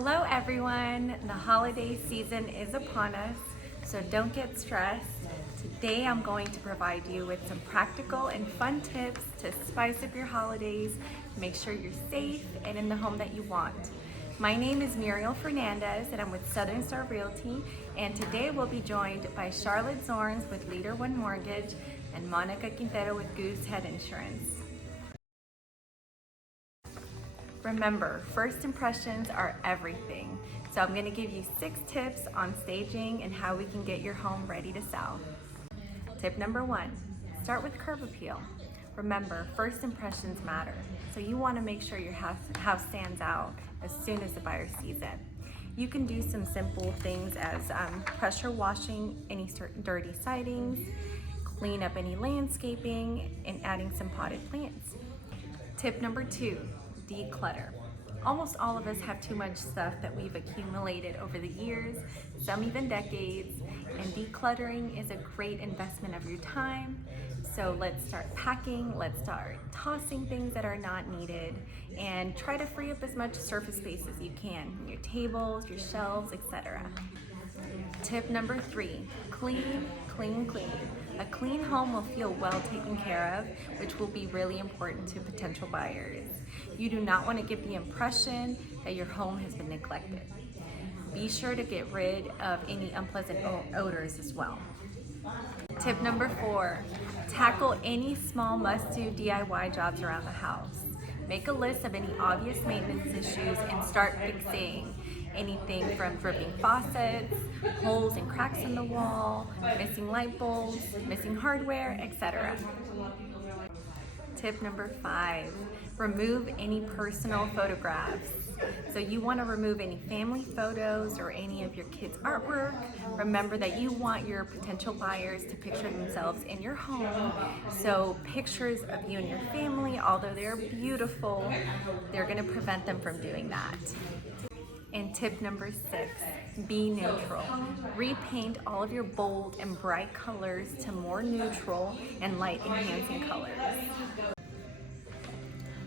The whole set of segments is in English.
Hello everyone, the holiday season is upon us, so don't get stressed. Today I'm going to provide you with some practical and fun tips to spice up your holidays, make sure you're safe and in the home that you want. My name is Muriel Fernandez and I'm with Southern Star Realty, and today we'll be joined by CharlotteZornes with Leader One Mortgage and Monica.quintero with Goosehead Insurance. Remember, first impressions are everything. So I'm gonna give you 6 tips on staging and how we can get your home ready to sell. Tip number 1, start with curb appeal. Remember, first impressions matter. So you wanna make sure your house stands out as soon as the buyer sees it. You can do some simple things as pressure washing any dirty sidings, clean up any landscaping, and adding some potted plants. Tip number 2, declutter. Almost all of us have too much stuff that we've accumulated over the years, some even decades, and decluttering is a great investment of your time. So let's start packing, let's start tossing things that are not needed, and try to free up as much surface space as you can, your tables, your shelves, etc. Tip number 3, clean, clean, clean. A clean home will feel well taken care of, which will be really important to potential buyers. You do not want to give the impression that your home has been neglected. Be sure to get rid of any unpleasant odors as well. Tip number 4, tackle any small must-do DIY jobs around the house. Make a list of any obvious maintenance issues and start fixing anything from dripping faucets, holes and cracks in the wall, missing light bulbs, missing hardware, etc. Tip number 5, remove any personal photographs. So you want to remove any family photos or any of your kids' artwork. Remember that you want your potential buyers to picture themselves in your home. So pictures of you and your family, although they're beautiful, they're going to prevent them from doing that. And tip number 6, be neutral. Repaint all of your bold and bright colors to more neutral and light enhancing colors.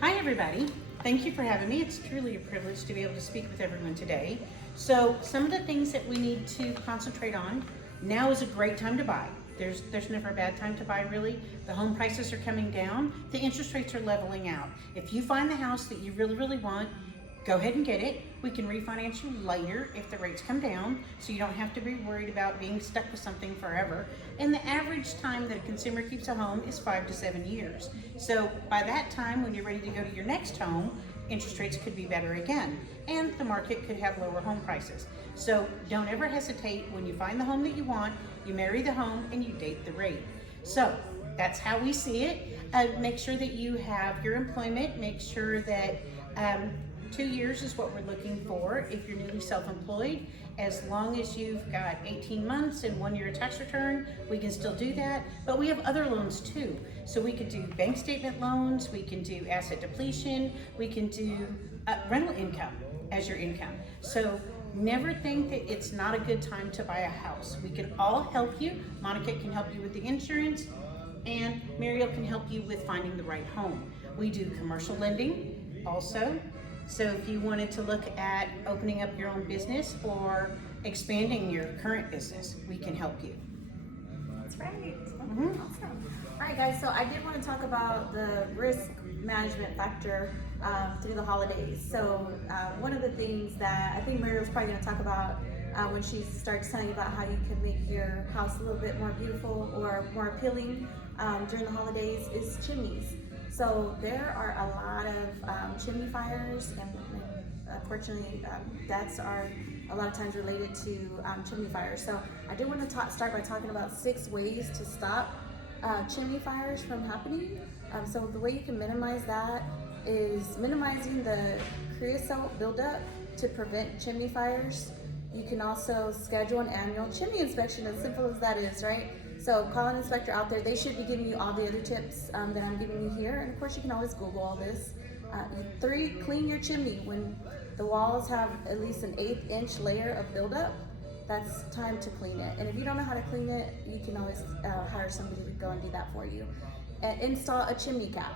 Hi everybody, thank you for having me. It's truly a privilege to be able to speak with everyone today. So some of the things that we need to concentrate on, now is a great time to buy. There's never a bad time to buy really. The home prices are coming down, the interest rates are leveling out. If you find the house that you really want, go ahead and get it. We can refinance you later if the rates come down, so you don't have to be worried about being stuck with something forever. And the average time that a consumer keeps a home is 5 to 7 years. So by that time, when you're ready to go to your next home, interest rates could be better again, and the market could have lower home prices. So don't ever hesitate. When you find the home that you want, you marry the home and you date the rate. So that's how we see it. Make sure that you have your employment. Make sure that 2 years is what we're looking for if you're newly self-employed. As long as you've got 18 months and 1 year tax return, we can still do that. But we have other loans too. So we could do bank statement loans, we can do asset depletion, we can do rental income as your income. So never think that it's not a good time to buy a house. We can all help you. Monica can help you with the insurance, and Muriel can help you with finding the right home. We do commercial lending also. So if you wanted to look at opening up your own business or expanding your current business, we can help you. That's right. Awesome. All right, guys, so I did want to talk about the risk management factor through the holidays. So one of the things that I think Muriel's probably going to talk about when she starts telling you about how you can make your house a little bit more beautiful or more appealing during the holidays is chimneys. So there are a lot of chimney fires, and unfortunately deaths are a lot of times related to chimney fires. So I did want to start by talking about 6 ways to stop chimney fires from happening. So the way you can minimize that is minimizing the creosote buildup to prevent chimney fires. You can also schedule an annual chimney inspection, as simple as that is, right? So call an inspector out there. They should be giving you all the other tips that I'm giving you here. And of course you can always Google all this. 3, clean your chimney. When the walls have at least an 1/8 inch layer of buildup, that's time to clean it. And if you don't know how to clean it, you can always hire somebody to go and do that for you. And install a chimney cap.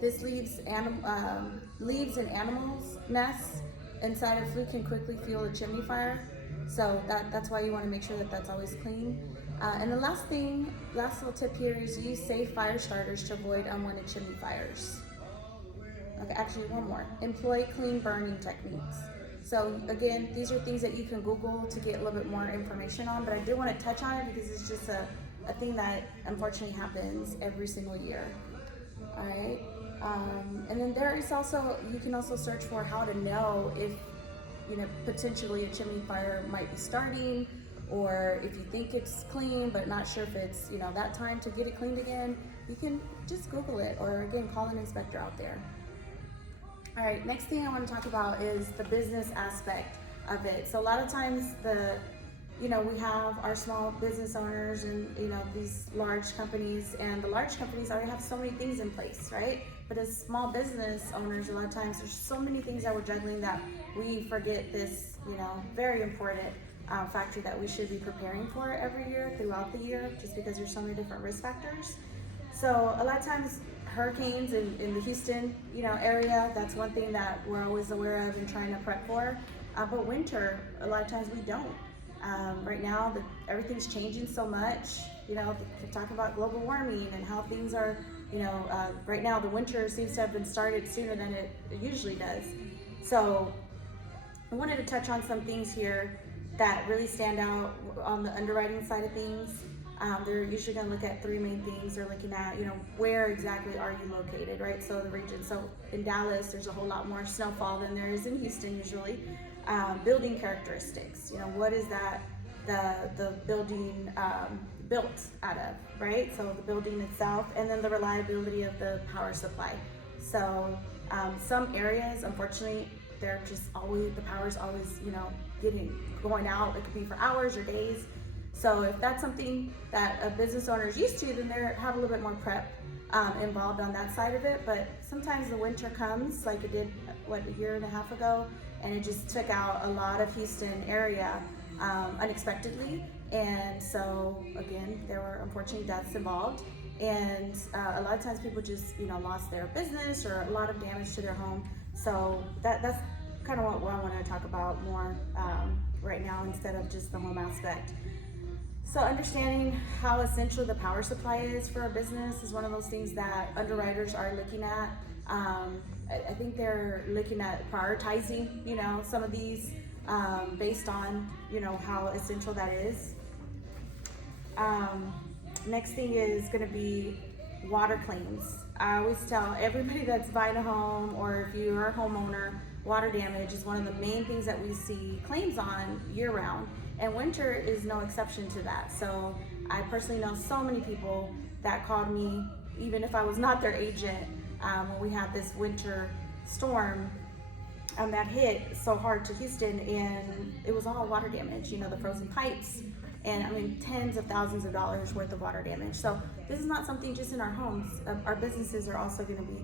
This leaves in animals' nests inside of food can quickly fuel a chimney fire. So that's why you want to make sure that that's always clean. And the last little tip here is use safe fire starters to avoid unwanted chimney fires. Okay, actually one more. Employ clean burning techniques. So again, these are things that you can Google to get a little bit more information on, but I did want to touch on it because it's just a thing that unfortunately happens every single year. All right. And then there is also, you can also search for how to know if, potentially a chimney fire might be starting, or if you think it's clean but not sure if it's, that time to get it cleaned again. You can just Google it, or again, call an inspector out there. All right, next thing I want to talk about is the business aspect of it. So a lot of times we have our small business owners and, these large companies, and the large companies already have so many things in place, right? But as small business owners, a lot of times there's so many things that we're juggling that we forget this, very important factor that we should be preparing for every year, throughout the year, just because there's so many different risk factors. So a lot of times hurricanes in the Houston, area, that's one thing that we're always aware of and trying to prep for. But winter, a lot of times we don't. Right now, everything's changing so much. They're talking about global warming and how things are, right now the winter seems to have been started sooner than it usually does. So I wanted to touch on some things here that really stand out on the underwriting side of things. They're usually going to look at three main things. They're looking at, where exactly are you located, right? So the region. So in Dallas, there's a whole lot more snowfall than there is in Houston usually. Building characteristics. What is that the building built out of, right? So the building itself, and then the reliability of the power supply. So some areas, unfortunately, they're just always, the power's always, going out. It could be for hours or days. So if that's something that a business owner is used to, then they have a little bit more prep involved on that side of it. But sometimes the winter comes, like it did, a year and a half ago, and it just took out a lot of Houston area unexpectedly. And so again, there were unfortunately deaths involved. And a lot of times people just, lost their business or a lot of damage to their home. So that's kind of what I want to talk about more right now, instead of just the home aspect. So understanding how essential the power supply is for a business is one of those things that underwriters are looking at. I think they're looking at prioritizing, some of these based on, how essential that is. Next thing is going to be water claims. I always tell everybody that's buying a home, or if you're a homeowner, water damage is one of the main things that we see claims on year round. And winter is no exception to that. So I personally know so many people that called me, even if I was not their agent, when we had this winter storm that hit so hard to Houston, and it was all water damage, the frozen pipes, and tens of thousands of dollars worth of water damage. So this is not something just in our homes. Our businesses are also going to be,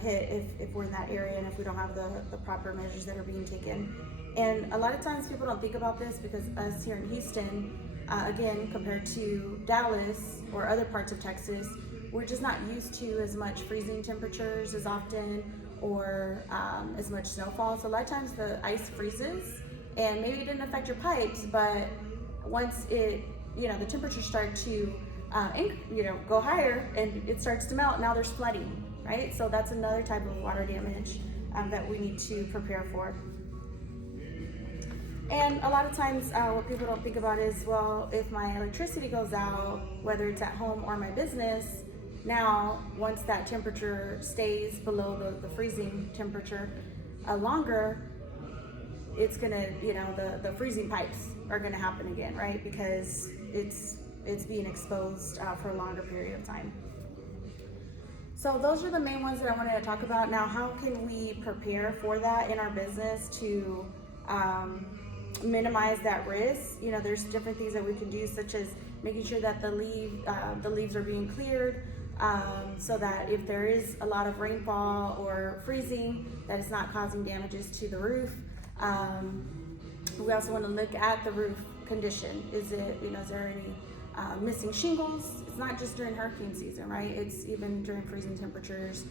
hit if we're in that area, and if we don't have the proper measures that are being taken. And a lot of times people don't think about this because us here in Houston, again, compared to Dallas or other parts of Texas, we're just not used to as much freezing temperatures as often, or as much snowfall. So a lot of times the ice freezes, and maybe it didn't affect your pipes, but once it, the temperatures start to, go higher and it starts to melt, now there's flooding, right? So that's another type of water damage that we need to prepare for. And a lot of times what people don't think about is, well, if my electricity goes out, whether it's at home or my business, now once that temperature stays below the freezing temperature longer, it's gonna, the freezing pipes are gonna happen again, right? Because it's being exposed for a longer period of time. So those are the main ones that I wanted to talk about. Now, how can we prepare for that in our business to minimize that risk? There's different things that we can do, such as making sure that the leaves are being cleared, so that if there is a lot of rainfall or freezing, that it's not causing damages to the roof. We also want to look at the roof condition. Is there any missing shingles? It's not just during hurricane season, right? It's even during freezing temperatures.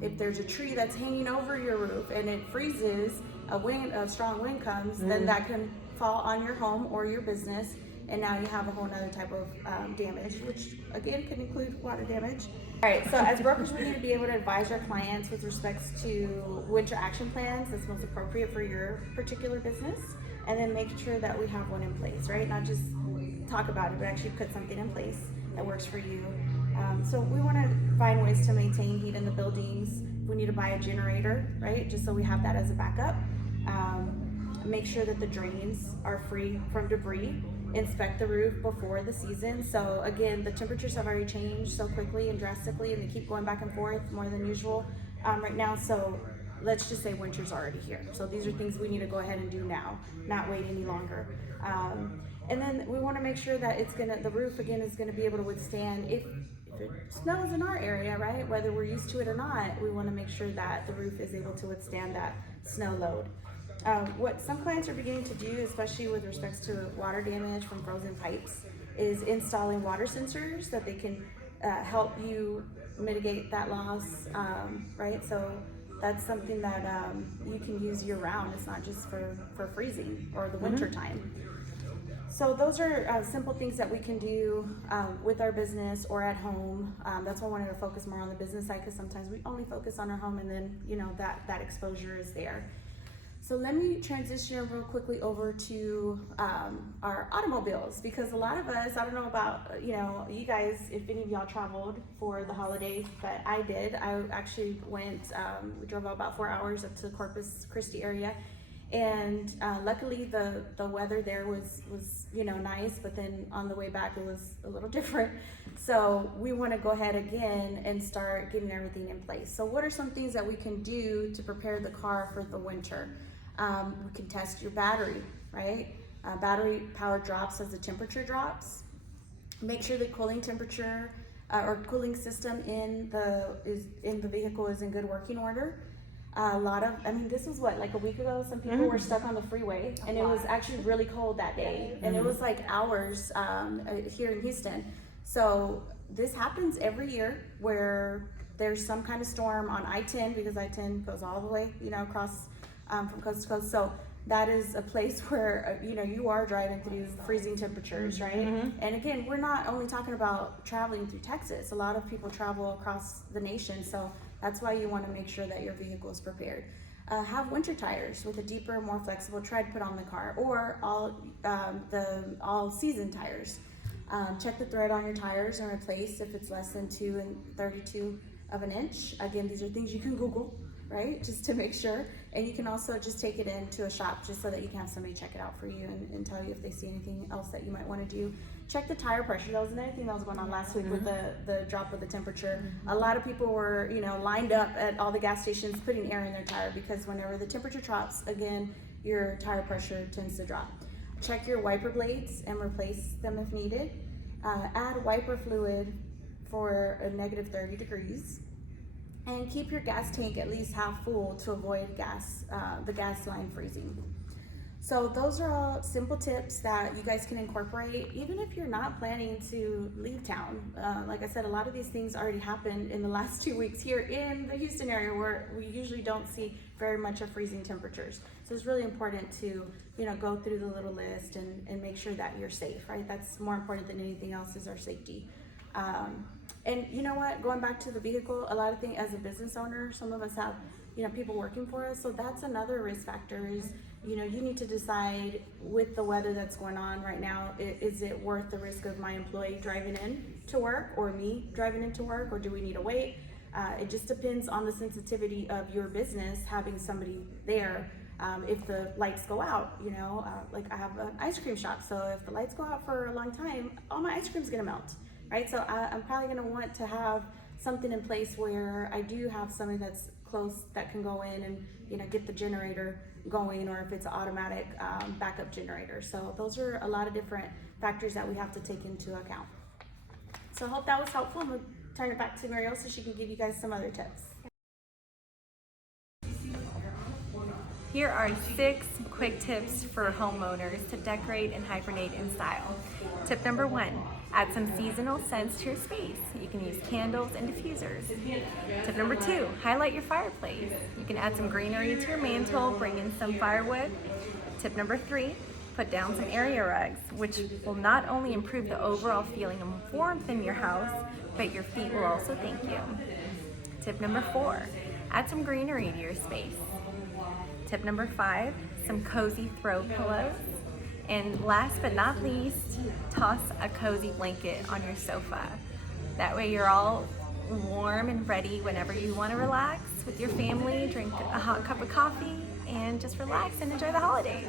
If there's a tree that's hanging over your roof and it freezes, a strong wind comes, then that can fall on your home or your business, and now you have a whole nother type of damage, which again can include water damage. All right, so as brokers, we need to be able to advise our clients with respects to winter action plans that's most appropriate for your particular business, and then make sure that we have one in place, right? Not just talk about it, but actually put something in place that works for you. So we want to find ways to maintain heat in the buildings. We need to buy a generator, right? Just so we have that as a backup. Make sure that the drains are free from debris. Inspect the roof before the season. So again, the temperatures have already changed so quickly and drastically, and they keep going back and forth more than usual right now. So let's just say winter's already here. So these are things we need to go ahead and do now, not wait any longer. And then we want to make sure that the roof again is gonna be able to withstand if it snows in our area, right? Whether we're used to it or not, we want to make sure that the roof is able to withstand that snow load. What some clients are beginning to do, especially with respects to water damage from frozen pipes, is installing water sensors that they can help you mitigate that loss, right? So that's something that you can use year round. It's not just for freezing or the winter time. So those are simple things that we can do with our business or at home. That's why I wanted to focus more on the business side, because sometimes we only focus on our home, and then that exposure is there. So let me transition real quickly over to our automobiles, because a lot of us, I don't know about you guys, if any of y'all traveled for the holidays, but I did. I actually went, we drove about 4 hours up to the Corpus Christi area. And luckily the weather there was nice, but then on the way back it was a little different. So we want to go ahead again and start getting everything in place. So what are some things that we can do to prepare the car for the winter? We can test your battery, right? Battery power drops as the temperature drops. Make sure the cooling temperature or cooling system in the vehicle is in good working order. This was like a week ago, some people were stuck on the freeway, and it was actually really cold that day, and it was like hours here in Houston. So this happens every year where there's some kind of storm on I-10, because I-10 goes all the way, across from coast to coast. So that is a place where, you are driving through freezing temperatures, right? And again, we're not only talking about traveling through Texas. A lot of people travel across the nation. So that's why you want to make sure that your vehicle is prepared. Have winter tires with a deeper, more flexible tread put on the car, or all season tires. Check the thread on your tires and replace if it's less than 2 32 of an inch. Again, these are things you can Google, right? Just to make sure. And you can also just take it into a shop just so that you can have somebody check it out for you and tell you if they see anything else that you might want to do. Check the tire pressure. That was another thing that was going on last week with the drop of the temperature. A lot of people were, lined up at all the gas stations putting air in their tire, because whenever the temperature drops, again, your tire pressure tends to drop. Check your wiper blades and replace them if needed. Add wiper fluid for a negative 30 degrees. And keep your gas tank at least half full to avoid the gas line freezing. So those are all simple tips that you guys can incorporate, even if you're not planning to leave town. Like I said, a lot of these things already happened in the last 2 weeks here in the Houston area, where we usually don't see very much of freezing temperatures. So it's really important to, go through the little list and make sure that you're safe, right? That's more important than anything else, is our safety. And you know what, going back to the vehicle, a lot of things as a business owner, some of us have, people working for us. So that's another risk factor is, you need to decide with the weather that's going on right now, is it worth the risk of my employee driving in to work or me driving into work, or do we need to wait? It just depends on the sensitivity of your business having somebody there. If the lights go out, like I have an ice cream shop. So if the lights go out for a long time, all my ice cream's gonna melt. Right, so I'm probably going to want to have something in place where I do have somebody that's close that can go in and get the generator going, or if it's an automatic backup generator. So those are a lot of different factors that we have to take into account. So I hope that was helpful. I'm going to turn it back to Muriel so she can give you guys some other tips. Here are 6 quick tips for homeowners to decorate and hibernate in style. Tip number 1, Add some seasonal scents to your space. You can use candles and diffusers. Tip number 2, highlight your fireplace. You can add some greenery to your mantle, bring in some firewood. Tip number 3, put down some area rugs, which will not only improve the overall feeling of warmth in your house, but your feet will also thank you. Tip number 4, add some greenery to your space. Tip number 5, some cozy throw pillows. And last but not least, toss a cozy blanket on your sofa. That way you're all warm and ready whenever you want to relax with your family, drink a hot cup of coffee, and just relax and enjoy the holidays.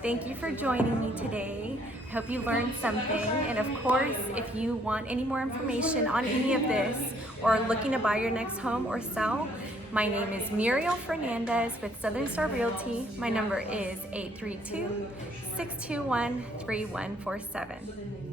Thank you for joining me today. I hope you learned something. And of course, if you want any more information on any of this or looking to buy your next home or sell, my name is Muriel Fernandez with Southern Star Realty. My number is 832-621-3147.